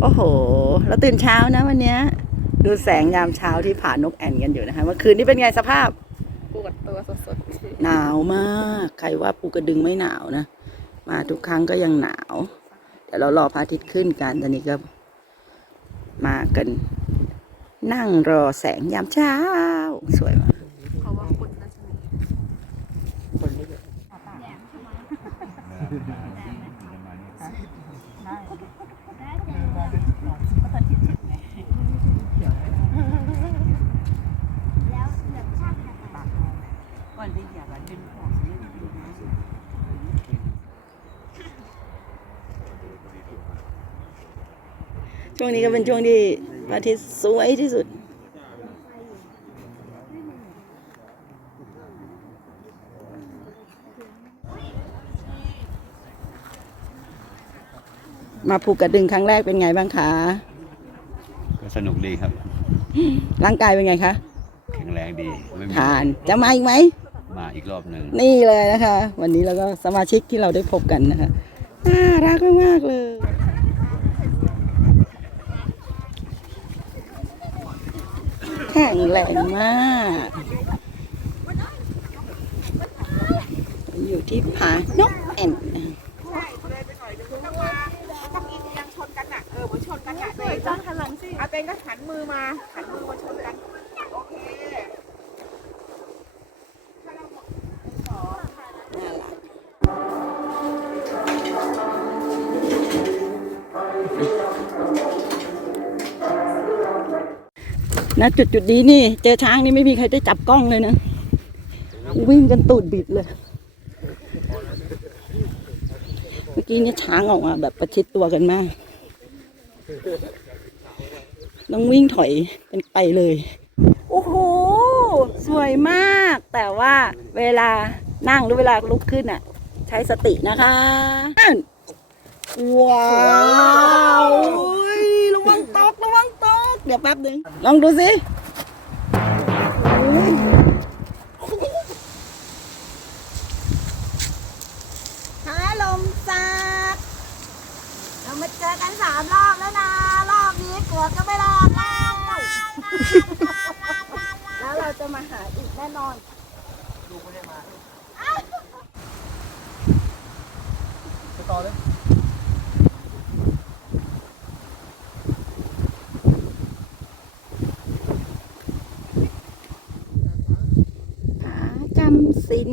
โอ้โห แล้วตื่นเช้านะวันเนี้ย ดูแสงยามเช้าที่ผานกแอ่นกันอยู่นะคะเมื่อคืนนี้เป็นไงสภาพ ปวดตัวสดหนาวมาก ใครว่าปูกระดึงไม่หนาวนะ มาทุกครั้งก็ยังหนาวเดี๋ยวเรารอพระอาทิตย์ขึ้นกัน ตอนนี้ก็ มากัน นั่งรอแสงยามเช้า สวยมาก ๆเพราะว่าคุณน่าจะมี ช่วงนี้ก็เป็นช่วงที่พระอาทิตย์สวยที่สุดมาภูกระดึงครั้งแรกเป็นไงบ้างคะ ก็สนุกดีครับ ร่างกายเป็นไงคะ แข็งแรงดีไม่มีทาน จะมาอีกไหม มาอีกรอบหนึ่งนี่เลยนะคะ วันนี้เราก็สมาชิกที่เราได้พบกันนะคะน่ารักมากๆเลยแข็งแรงมาก อยู่ที่ผานกแอ่นนะคะจ้างหันหลังสิอาเตงก็หันมือมาหันมือมาชนกัน ณจุดจุดๆนี้นี่ เจอช้างนี่ไม่มีใครได้จับกล้องเลยนะ วิ่งกันตูดบิดเลย เมื่อกี้นี่ช้างออกมาแบบประชิดตัวกันมาก ต้องวิ่งถอยกันไปเลย โอ้โห สวยมาก แต่ว่าเวลานั่งหรือเวลาลุกขึ้นอะ ใช้สตินะคะนั่นว้าวอุ๊ยระวังตกระวังตก เดี๋ยวแป๊บหนึ่งลองดูสิอุ๊ยหาลมสักเรามาเจอกันสามรอบแล้วนะ รอบนี้กลัวก็ไม่รอดแล้วแล้วเราจะมาหาอีกแน่นอนผาจำสิน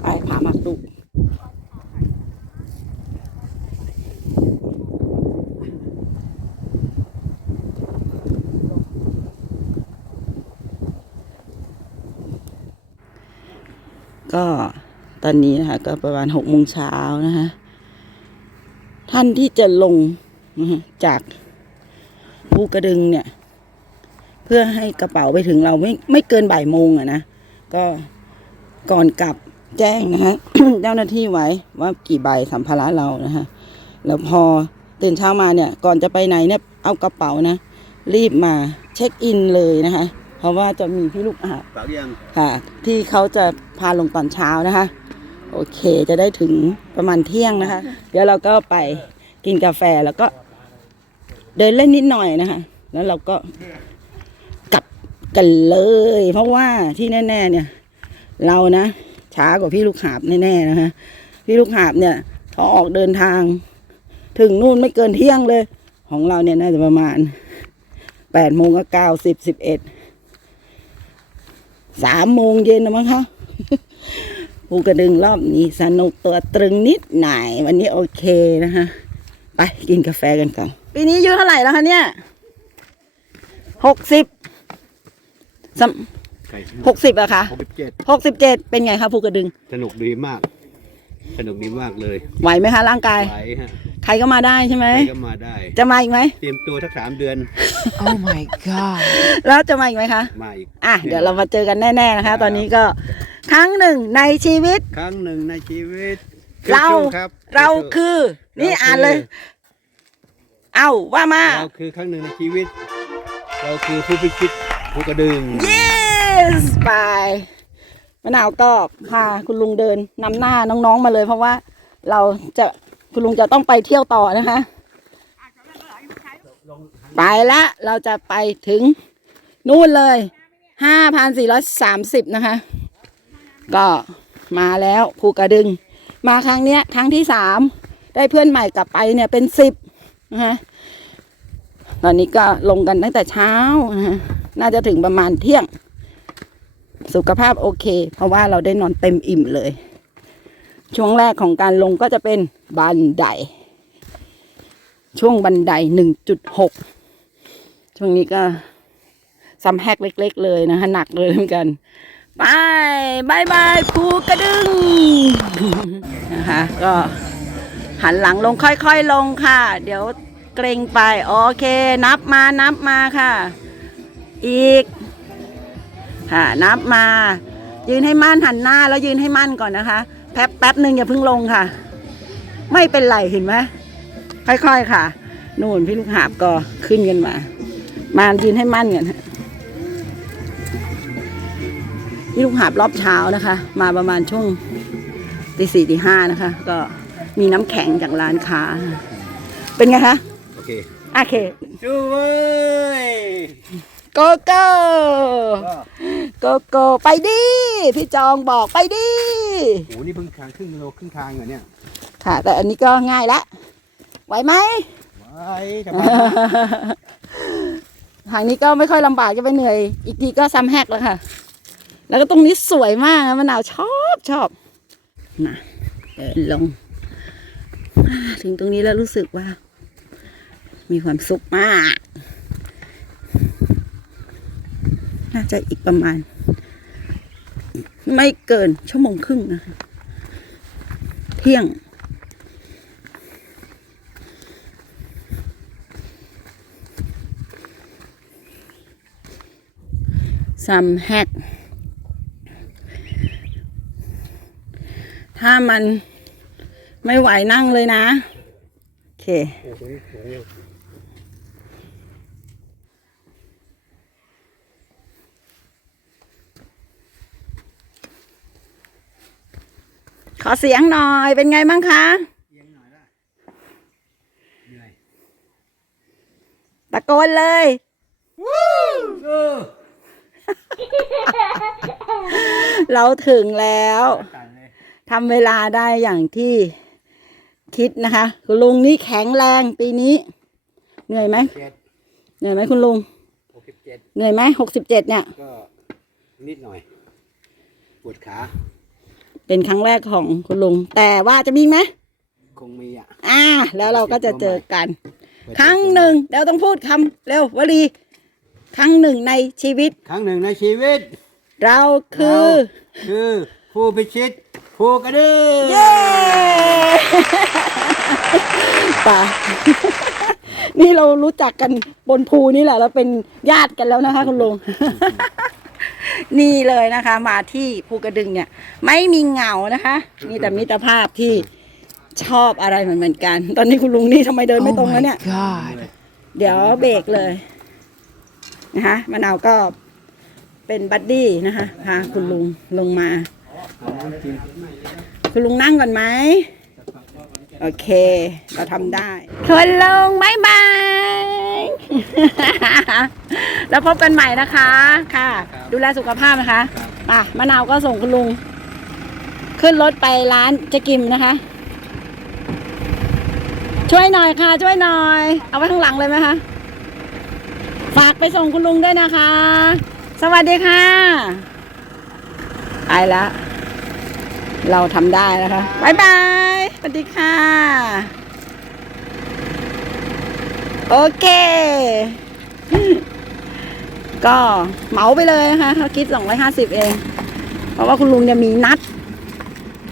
ไปผาหมักดุก ก็ตอนนี้นะคะก็ประมาณหกโมงเช้านะคะท่านที่จะลงจากภูกระดึงเนี่ย เพื่อให้กระเป๋าไปถึงเราไม่ไม่เกินบ่ายโมงอะนะก็ก่อนกลับแจ้งนะฮะเจ้าหน้าที่ไว้ว่ากี่ใบสัมภาระเรานะฮะแล้วพอตื่นเช้ามาเนี่ย ก่อนจะไปไหนเนี่ยเอากระเป๋านะ รีบมาเช็คอินเลยนะคะ เพราะว่าจะมีพี่ลูกอาบปากยังค่ะ ที่เขาจะพาลงตอนเช้านะคะ โอเคจะได้ถึงประมาณเที่ยงนะคะ เดี๋ยวเราก็ไปกินกาแฟแล้วก็ เดินเล่นนิดหน่อยนะคะ แล้วเราก็กลับกันเลย เพราะว่าที่แน่ ๆ เนี่ย เรานะช้ากว่าพี่ลูกหาบแน่ๆนะคะพี่ลูกหาบเนี่ยเขาออกเดินทาง ถึงนู่นไม่เกินเที่ยงเลย ของเราเนี่ยน่าจะประมาณแปดโมงก็เก้าสิบสิบเอ็ด สามโมงเย็นนะมั้งคะภูกระดึงรอบนี้สนุกตัวตรึงนิดหน่อยวันนี้โอเคนะคะไปกินกาแฟกันก่อนปีนี้อายุเท่าไหร่แล้วคะเนี่ยหกสิบหกสิบอะคะหกสิบเจ็ดหกสิบเจ็ดเป็นไงคะภูกระดึง สนุกดีมาก สนุกดีมากเลย ไหวไหมคะร่างกายไหวฮะ ใครก็มาได้ใช่ไหม ใครก็มาได้ จะมาอีกไหม เตรียมตัวทักสามเดือน Oh my god แล้วจะมาอีกไหมคะ มาอีก อะ เดี๋ยวเรามาเจอกันแน่ ๆนะคะครับตอนนี้ก็ครั้งหนึ่งในชีวิต ครั้งหนึ่งในชีวิตเราสู้ๆครับเราสู้ๆคือ นี่เราอ่านเลย เอาว่ามา เราคือครั้งหนึ่งในชีวิต เราคือผู้พิชิตภูกระดึง yes ไปมะนาวก็พาคุณลุงเดินนำหน้าน้องๆมาเลย เพราะว่าเราจะ คุณลุงจะต้องไปเที่ยวต่อนะคะ ไปละเราจะไปถึงนู่นเลยห้าพันสี่ร้อยสามสิบนะคะ ก็มาแล้วภูกระดึง มาครั้งเนี้ยครั้งที่สามได้เพื่อนใหม่กลับไปเนี่ยเป็นสิบนะคะตอนนี้ก็ลงกันตั้งแต่เช้านะคะน่าจะถึงประมาณเที่ยง สุขภาพโอเค เพราะว่าเราได้นอนเต็มอิ่มเลย ช่วงแรกของการลงก็จะเป็นบันได ช่วงบันไดหนึ่งจุดหกช่วงนี้ก็ซัมแฮกเล็ก ๆ เลยนะคะหนักเลยเหมือนกันไปบายบายภูกระดึงนะคะก็หันหลังลงค่อยๆลงค่ะ เดี๋ยวเกรงไป โอเค นับมานับมาค่ะ อีก ค่ะ นับมา ยืนให้มั่นหันหน้าแล้วยืนให้มั่นก่อนนะคะ แป๊บแป๊บหนึ่งอย่าเพิ่งลงค่ะ ไม่เป็นไรเห็นไหมค่อยๆค่ะนู่นพี่ลูกหาบก็ขึ้นกันมา มายืนให้มั่นกันฮะพี่ลูกหาบรอบเช้านะคะ มาประมาณช่วงตีสี่ตีห้านะคะ ก็มีน้ำแข็งจากร้านค้า เป็นไงคะโอเคโอเคจูเว้ยโกโก้ โกโก้ไปดิพี่จองบอกไปดิโอ้โหนี่เพิ่งทางครึ่งกิโลครึ่งทางเหรอเนี่ยค่ะ แต่อันนี้ก็ง่ายละไหวไหมไว้จะมาทางนี้ก็ไม่ค่อยลำบากจะไปเหนื่อย อีกทีก็ซ้ำแฮกแล้วค่ะ แล้วก็ตรงนี้สวยมากนะมะนาวชอบชอบนะเดินลงอ่าถึงตรงนี้แล้วรู้สึกว่า มีความสุขมาก น่าจะอีกประมาณ ไม่เกินชั่วโมงครึ่งนะคะเที่ยง ซัมแฮก ถ้ามันไม่ไหวนั่งเลยนะ โอเค ขอเสียงหน่อยเป็นไงบ้างคะเหนื่อยตะโกนเลยเออเราถึงแล้วตันเลยทำเวลาได้อย่างที่คิดนะคะคุณลุงนี่แข็งแรงปีนี้ เหนื่อยไหมเจ็ดเหนื่อยไหมคุณลุงหกสิบเจ็ดเหนื่อยไหมหกสิบเจ็ดเนี่ยก็นิดหน่อยปวดขา เป็นครั้งแรกของคุณลุง แต่ว่าจะมีอีกไหมคงมีอะ อ่า แล้วเราก็จะเจอกัน ครั้งหนึ่งเดี๋ยวต้องพูดคำเร็ววลีครั้งหนึ่งในชีวิต ครั้งหนึ่งในชีวิต เราคือ คือผู้พิชิตภูกระดึงเย้ป่ะนี่เรารู้จักกันบนภูนี่แหละ เราเป็นญาติกันแล้วนะคะคุณลุง นี่เลยนะคะ มาที่ภูกระดึงเนี่ย ไม่มีเหงานะคะ มีแต่มิตรภาพที่ชอบอะไรเหมือนเหมือนกัน ตอนนี้คุณลุงนี่ทำไมเดินไม่ตรงแล้วเนี่ยเดี๋ยวเบรกเลยนะคะมะนาวก็เป็นบัดดี้นะคะพาคุณลุงลงมา คุณลุงนั่งก่อนไหม โอเค เราทำได้คุณลุงบายบาย แล้วพบกันใหม่นะคะ ค่ะดูแลสุขภาพนะคะอะมะนาวก็ส่งคุณลุง ขึ้นรถไปร้านเจกิมนะคะ ช่วยหน่อยค่ะ ช่วยหน่อย เอาไว้ข้างหลังเลยไหมคะ ฝากไปส่งคุณลุงด้วยนะคะ สวัสดีค่ะไปแล้ว เราทำได้นะคะบายบาย สวัสดีค่ะ โอเค ก็เหมาไปเลยนะคะเขาคิด250เอง เพราะว่าคุณลุงจะมีนัด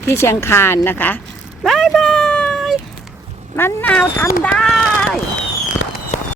ที่เชียงคานนะคะบายบายมันนาวทำได้